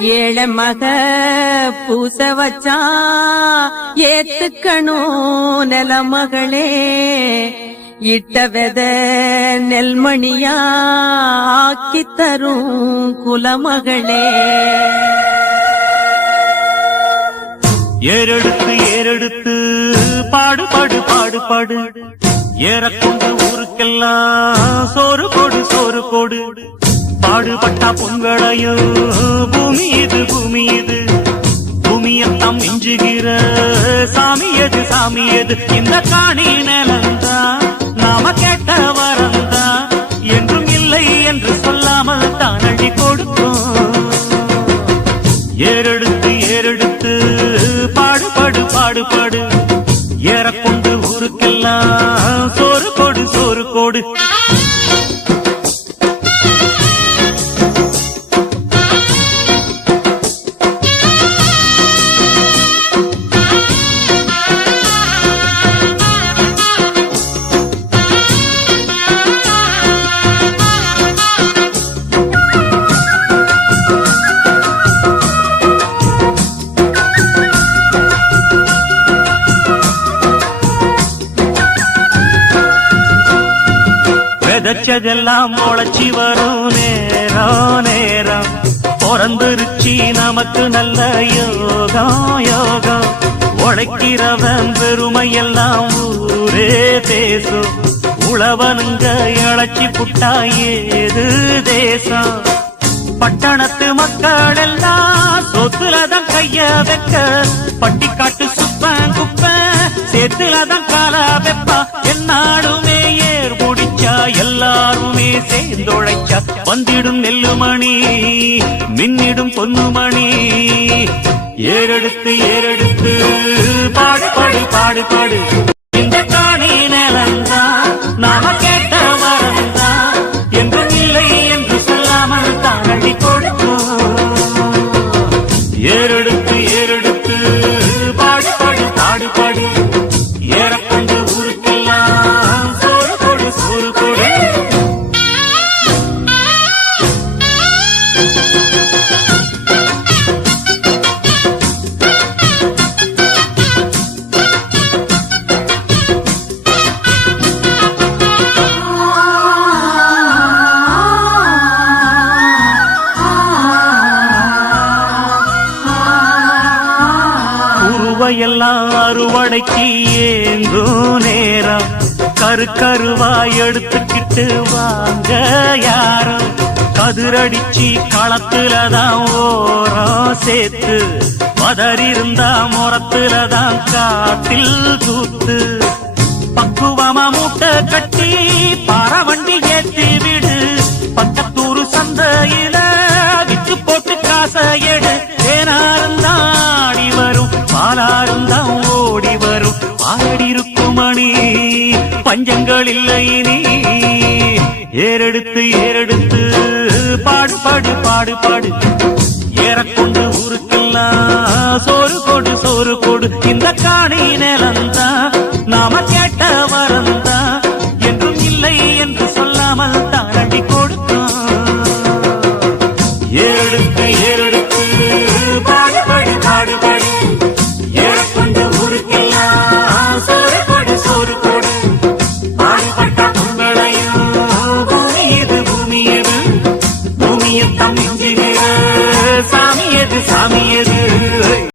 ஏழை மக பூச வச்சா ஏத்துக்கணும் நில மகளே. இட்ட வெத நெல்மணியா ஆக்கி தரும் குலமகளே ஏறெடுத்து ஏறெடுத்து பாடுபாடு பாடுபாடு ஏறக்கொண்டு ஊருக்கெல்லாம் சோறு போடு சோறு போடு. பாடுபட்டா பொங்கலையோ? பூமி இது பூமி இது. பூமியத்தான் மிஞ்சுகிற. சாமி எது சாமி எது? இந்த காணி நிலந்தா நாம கேட்ட வரந்தா. என்றும் இல்லை என்று சொல்லாமல் தான் அள்ளி கொடுக்கும் ஏறெடுத்து ஏறெடுத்து பாடுபாடு பாடுபாடு ஏறக்கொண்டு விதைச்சதெல்லாம் முளைச்சி வரும் நேரம் நேரம். பிறந்துருச்சி நமக்கு நல்ல யோகம் யோகம். உழைக்கிறவன் பெருமை எல்லாம் ஊரே தேசம். உழவனுங்க இழைச்சி புட்டா ஏது தேசம்? பட்டணத்து மக்கள் எல்லாம் சொத்துலதான் கைய வைக்க வந்திடும் நெல்லுமணி மின்னிடும் பொன்னுமணி. ஏறெடுத்து ஏறெடுத்து பாடு பாடு. உருவையெல்லாம் அறுவடைக்கு ஏங்கும் நேரம். கரு கருவாய் எடுத்துக்கிட்டு வாங்க யாரும் கதிரடிச்சு களத்துலதான் ஓரம் சேர்த்து. மதறிருந்தா முறத்துலதான் காட்டில் தூத்து. பக்குவமா மூட்டை கட்டி பறவண்டி ஏத்தி விடு. பக்கத்தூரு சந்தையில விட்டு போட்டு காசை எடு. வரும் பாடி இருக்கும் மணி பஞ்சங்கள் இல்லை இனி ஏறெடுத்து ஏறெடுத்து பாடு பாடு பாடு பாடு.